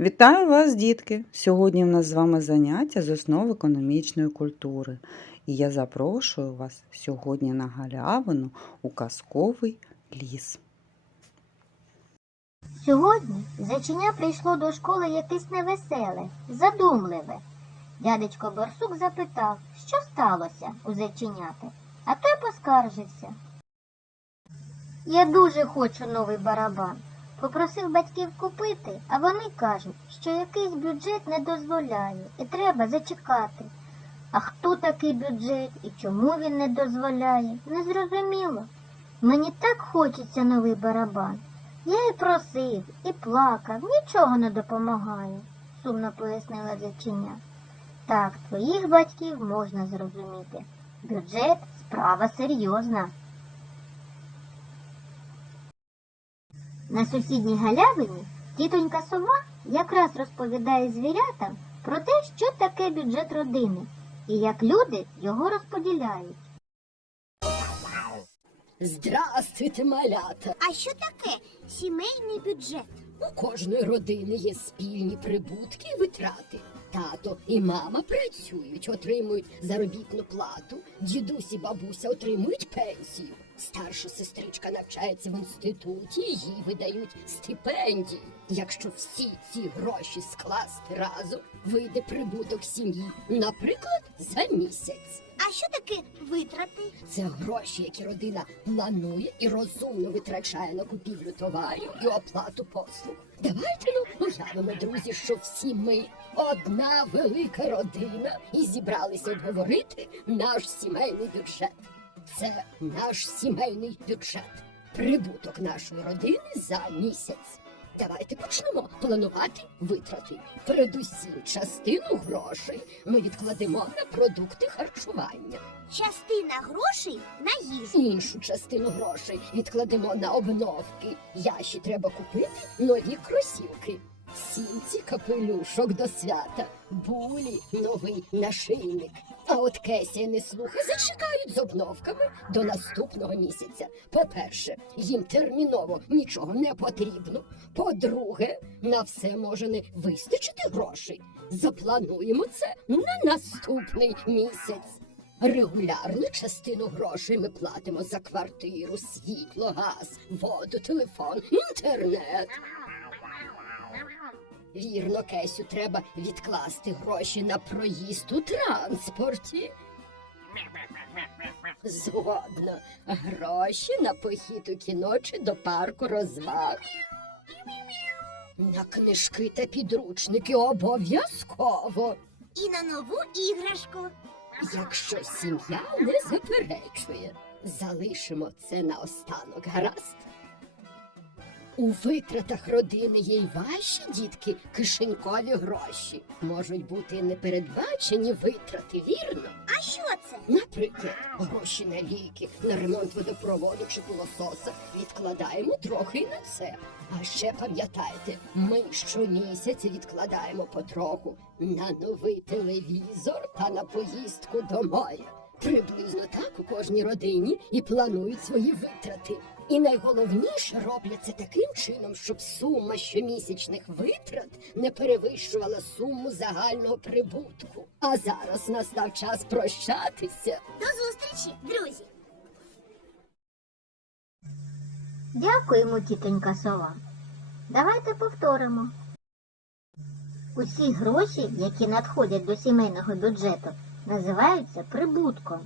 Вітаю вас, дітки! Сьогодні в нас з вами заняття з основ економічної культури. І я запрошую вас сьогодні на галявину у казковий ліс. Сьогодні зайчиня прийшло до школи якесь невеселе, задумливе. Дядечко Борсук запитав, що сталося у зайченяти, а той поскаржився. Я дуже хочу новий барабан. Попросив батьків купити, а вони кажуть, що якийсь бюджет не дозволяє і треба зачекати. А хто такий бюджет і чому він не дозволяє, незрозуміло. Мені так хочеться новий барабан. Я і просив, і плакав, нічого не допомагає, сумно пояснила зайчиня. Так, твоїх батьків можна зрозуміти. Бюджет справа серйозна. На сусідній галявині тітонька сова якраз розповідає звірятам про те, що таке бюджет родини і як люди його розподіляють. Здрастуйте, малята! А що таке сімейний бюджет? У кожної родини є спільні прибутки і витрати. Тато і мама працюють, отримують заробітну плату, дідусь і бабуся отримують пенсію. Старша сестричка навчається в інституті, їй видають стипендії. Якщо всі ці гроші скласти разом, вийде прибуток сім'ї, наприклад, за місяць. А що таке витрати? Це гроші, які родина планує і розумно витрачає на купівлю товарів і оплату послуг. Давайте ну уявимо, друзі, що всі ми одна велика родина і зібралися обговорити наш сімейний бюджет. Це наш сімейний бюджет, прибуток нашої родини за місяць. Давайте почнемо планувати витрати. Передусім, частину грошей ми відкладемо на продукти харчування. Частина грошей на їжу. Іншу частину грошей відкладемо на обновки. Яші треба купити нові кросівки. Сінці капелюшок до свята, булі новий нашийник. А от Кесія не слухай, зачекають з обновками до наступного місяця. По-перше, їм терміново нічого не потрібно. По-друге, на все може не вистачити грошей. Заплануємо це на наступний місяць. Регулярну частину грошей ми платимо за квартиру, світло, газ, воду, телефон, інтернет. Вірно, Кесю, треба відкласти гроші на проїзд у транспорті. Згодно, гроші на похід у кіно чи до парку розваг. На книжки та підручники обов'язково. І на нову іграшку. Якщо сім'я не заперечує, залишимо це наостанок, гаразд? У витратах родини є й ваші дітки кишенькові гроші. Можуть бути непередбачені витрати, вірно? А що це? Наприклад, гроші на ліки, на ремонт водопроводу чи пилососа відкладаємо трохи і на це. А ще пам'ятайте, ми щомісяця відкладаємо потроху на новий телевізор та на поїздку до моря. Приблизно так у кожній родині і планують свої витрати. І найголовніше роблять це таким чином, щоб сума щомісячних витрат не перевищувала суму загального прибутку. А зараз настав час прощатися. До зустрічі, друзі! Дякуємо, тітонька сова. Давайте повторимо. Усі гроші, які надходять до сімейного бюджету, називаються прибутком.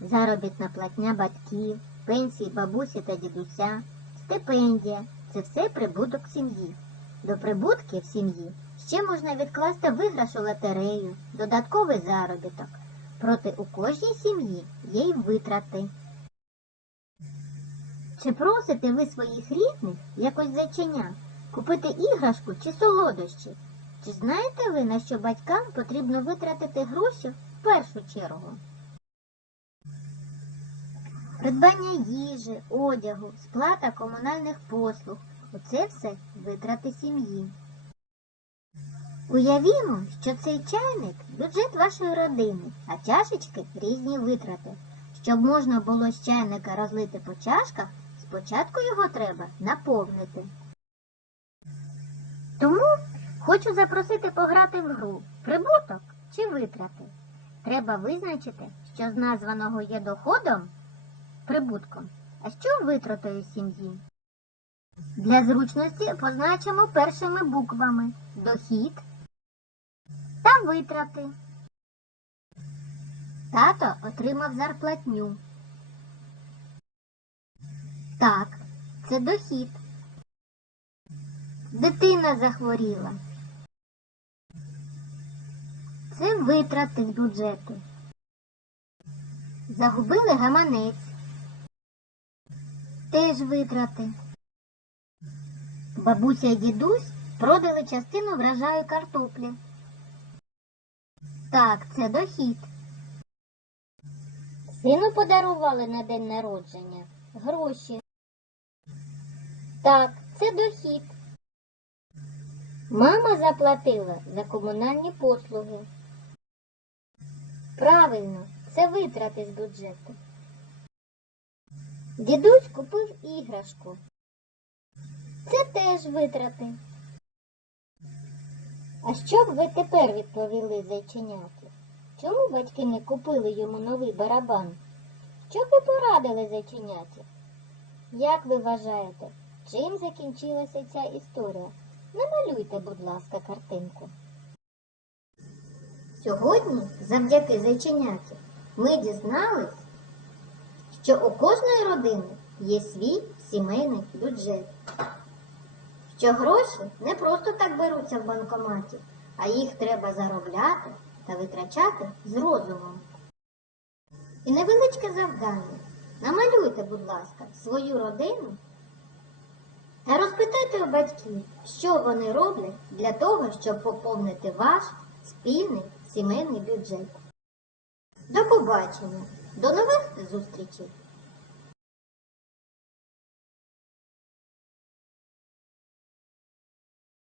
Заробітна платня батьків, пенсії бабусі та дідуся, стипендія це все прибуток сім'ї. До прибутків сім'ї ще можна відкласти виграш у лотерею, додатковий заробіток. Проте у кожній сім'ї є й витрати. Чи просите ви своїх рідних, якось зайченя, купити іграшку чи солодощі? Чи знаєте ви, на що батькам потрібно витратити гроші в першу чергу? Придбання їжі, одягу, сплата комунальних послуг оце все витрати сім'ї. Уявімо, що цей чайник бюджет вашої родини, а чашечки різні витрати. Щоб можна було з чайника розлити по чашках, спочатку його треба наповнити. Тому Хочу запросити пограти в гру. Прибуток чи витрати? Треба визначити, що з названого є доходом прибутком, а що витратою сім'ї. Для зручності позначимо першими буквами дохід та витрати. Тато отримав зарплатню. Так, це дохід. Дитина захворіла. Це витрати з бюджету. Загубили гаманець. Теж витрати. Бабуся і дідусь продали частину врожаю картоплі. Так, це дохід. Сину подарували на день народження гроші. Так, це дохід. Мама заплатила за комунальні послуги. Правильно, це витрати з бюджету. Дідусь купив іграшку. Це теж витрати. А що б ви тепер відповіли зайченяті? Чому батьки не купили йому новий барабан? Що ви порадили зайченяті? Як ви вважаєте, чим закінчилася ця історія? Намалюйте, будь ласка, картинку. Сьогодні, завдяки зайченяті, ми дізнались, що у кожної родини є свій сімейний бюджет. Що гроші не просто так беруться в банкоматі, а їх треба заробляти та витрачати з розумом. І невеличке завдання. Намалюйте, будь ласка, свою родину та розпитайте у батьків, що вони роблять для того, щоб поповнити ваш спільний сімейний бюджет. До побачення, до нових зустрічей!